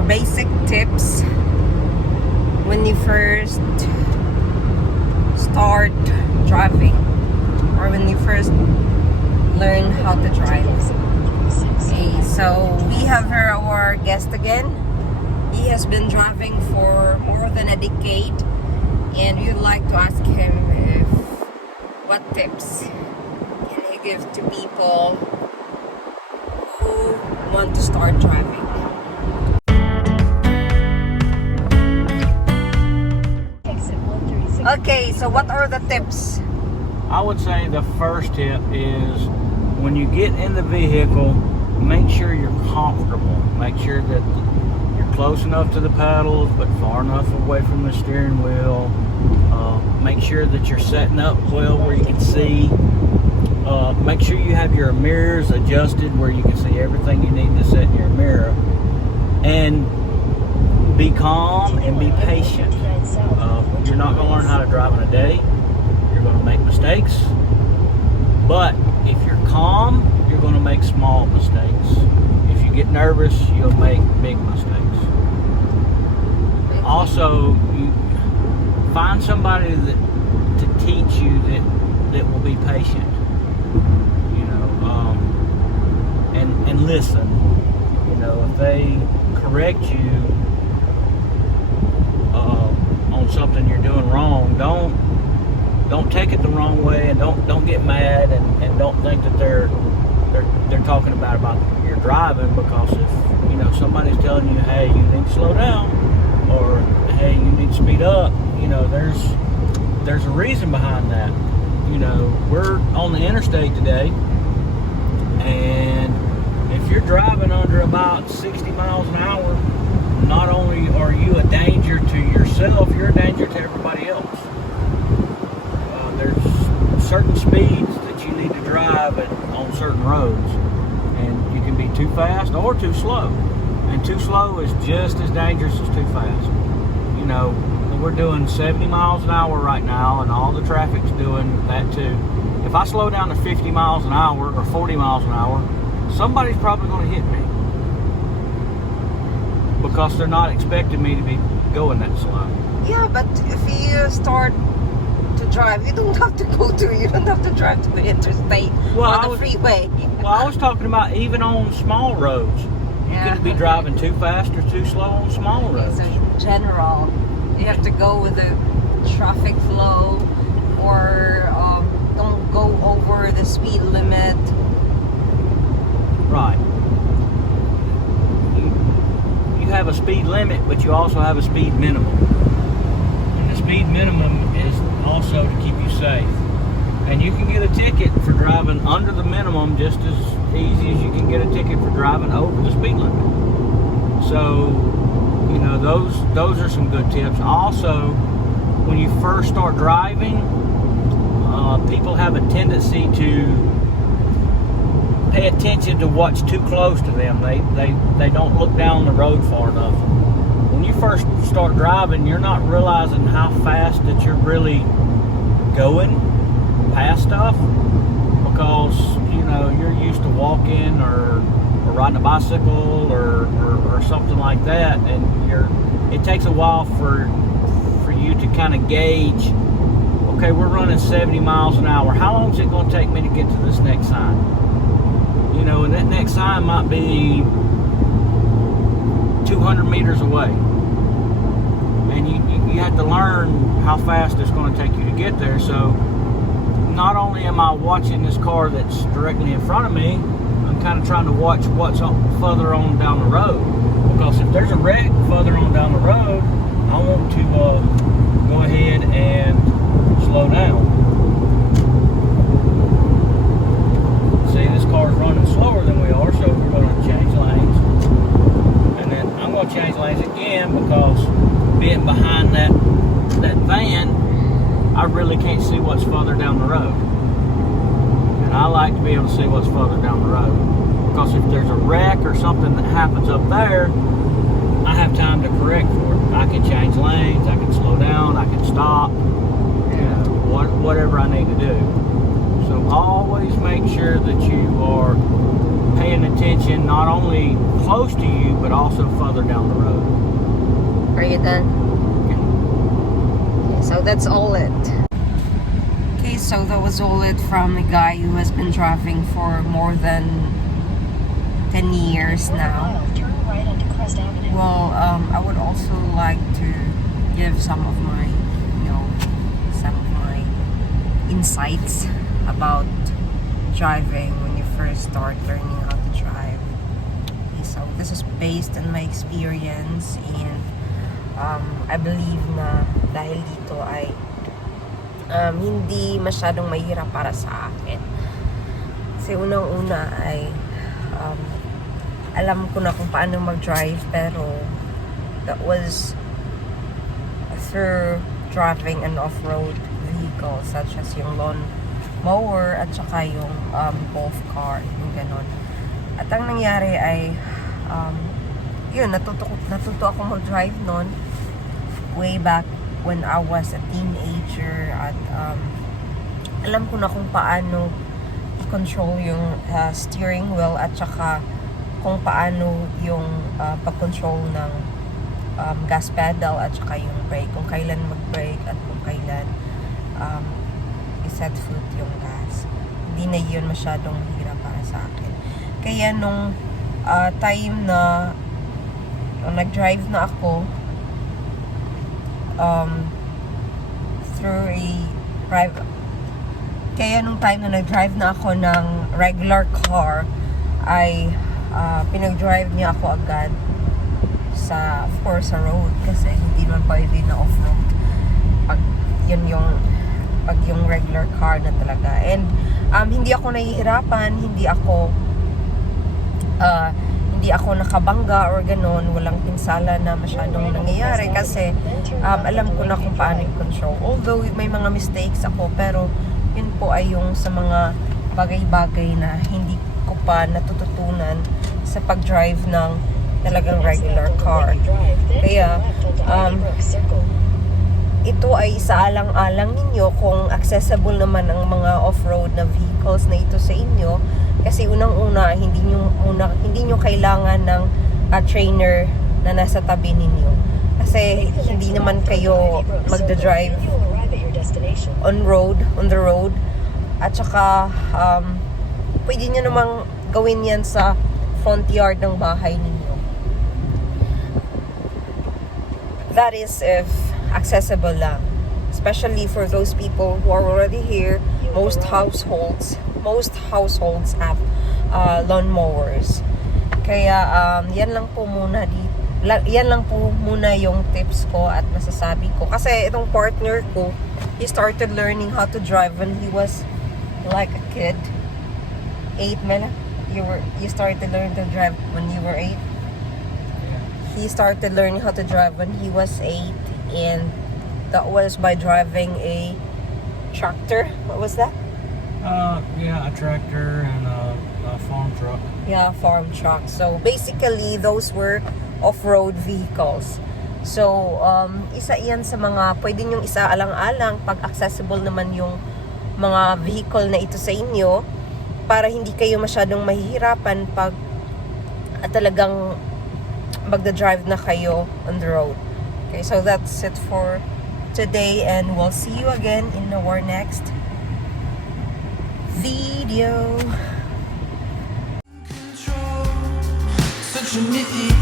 or basic tips when you first start driving or when you first learn how to drive. Okay, so we have here our guest again. He has been driving for more than a decade, and we'd like to ask him what tips can he give to people who want to start driving. Okay, so what are the tips? I would say the first tip is when you get in the vehicle, make sure you're comfortable. Make sure that you're close enough to the pedals but far enough away from the steering wheel. Make sure that you're setting up well where you can see. Make sure you have your mirrors adjusted where you can see everything you need to set in your mirror. And be calm and be patient. You're not going to learn how to drive in a day. You're going to make mistakes. But if you're calm, you're going to make small mistakes. If you get nervous, you'll make big mistakes. Also, you find somebody to teach you that will be patient. You know, and listen. You know, if they correct you on something you're doing wrong, don't take it the wrong way, and don't get mad, and don't think that they're talking about your driving, because if you know somebody's telling you, hey, you need to slow down, or hey, you need to speed up, you know, there's a reason behind that. You know, we're on the interstate today, and if you're driving under about 60 miles an hour, not only are you a danger to yourself, you're a danger to everybody else. There's certain speeds that you need to drive on certain roads, and you can be too fast or too slow. And too slow is just as dangerous as too fast. You know, we're doing 70 miles an hour right now, and all the traffic's doing that too. If I slow down to 50 miles an hour or 40 miles an hour, somebody's probably going to hit me, because they're not expecting me to be going that slow. Yeah, but if you start to drive, you don't have to drive to the interstate or the freeway. Well, I was talking about even on small roads. You could be driving too fast or too slow on small roads. So in general, you have to go with the traffic flow, or don't go over the speed limit. Right. You have a speed limit, but you also have a speed minimum. And the speed minimum is also to keep you safe. And you can get a ticket for driving under the minimum just as easy as you can get a ticket for driving over the speed limit. So, you know, those are some good tips. Also, when you first start driving, people have a tendency to pay attention to what's too close to them. They don't look down the road far enough. When you first start driving, you're not realizing how fast that you're really going past stuff, because you know you're used to walking or riding a bicycle or something like that, and it takes a while for you to kind of gauge, okay, we're running 70 miles an hour. How long is it going to take me to get to this next sign? You know, and that next sign might be 200 meters away. And you have to learn how fast it's going to take you to get there. So not only am I watching this car that's directly in front of me, I'm kind of trying to watch what's further on down the road. Because if there's a wreck further on down the road, I want to go ahead and slow down. See, this car's running slower than we are, so we're going to change lanes. And then I'm going to change lanes again, because being behind that van, I really can't see what's further down the road. And I like to be able to see what's further down the road, because if there's a wreck or something that happens up there, I have time to correct for it. I can change lanes, I can slow down, I can stop, whatever I need to do. So always make sure that you are paying attention not only close to you, but also further down the road. Are you done? Okay, so that's all it. Okay, so that was all it from a guy who has been driving for more than 10 years now. Well, I would also like to give some of my, insights about driving when you first start learning how to drive. Okay, so this is based on my experience, and I believe na dahil dito ay hindi masyadong mahirap para sa akin. Kasi unang-una ay alam ko na kung paano mag-drive, pero that was through driving an off-road vehicle such as yung lawn mower at saka yung golf car, yung ganon. At ang nangyari ay natuto ako mag-drive noon way back when I was a teenager, at alam ko na kung paano i-control yung steering wheel at saka kung paano yung pag-control ng gas pedal at saka yung brake, kung kailan mag-brake at kung kailan i-set foot yung gas. Hindi na yun masyadong mahirap para sa akin. Kaya nung time na nag-drive na ako nung time na nag-drive na ako ng regular car ay pinag-drive niya ako agad sa, of course, sa road, kasi hindi naman pwede na off-road pag yung regular car na talaga. And hindi ako nahihirapan, hindi ako nakabangga or ganon, walang pinsala na masyadong nangyayari kasi alam ko na kung paano i-control. Although may mga mistakes ako, pero yun po ay yung sa mga bagay-bagay na hindi ko pa natututunan sa pag-drive ng talagang regular car. Kaya ito ay isaalang-alang ninyo kung accessible naman ang mga off-road na vehicles na ito sa inyo, kasi unang-una hindi nyo kailangan ng trainer na nasa tabi ninyo, kasi hindi naman kayo magda-drive on the road, at saka pwede nyo namang gawin yan sa front yard ng bahay ninyo. That is if accessible lang, especially for those people who are already here. Most households have lawn mowers. Kaya yan lang po muna yung tips ko at masasabi ko, kasi itong partner ko, he started learning how to drive when he was like a kid. 8, Mela? You started learning to drive when you were 8? He started learning how to drive when he was 8, and that was by driving a tractor. What was that? Yeah, a tractor and a farm truck. Yeah, farm truck. So basically, those were off-road vehicles. So isa iyan sa mga pwede nyong isaalang-alang pag accessible naman yung mga vehicle na ito sa inyo, para hindi kayo masyadong mahihirapan pag talagang magda-drive na kayo on the road. Okay, so that's it for today, and we'll see you again in our next video. Such a mythic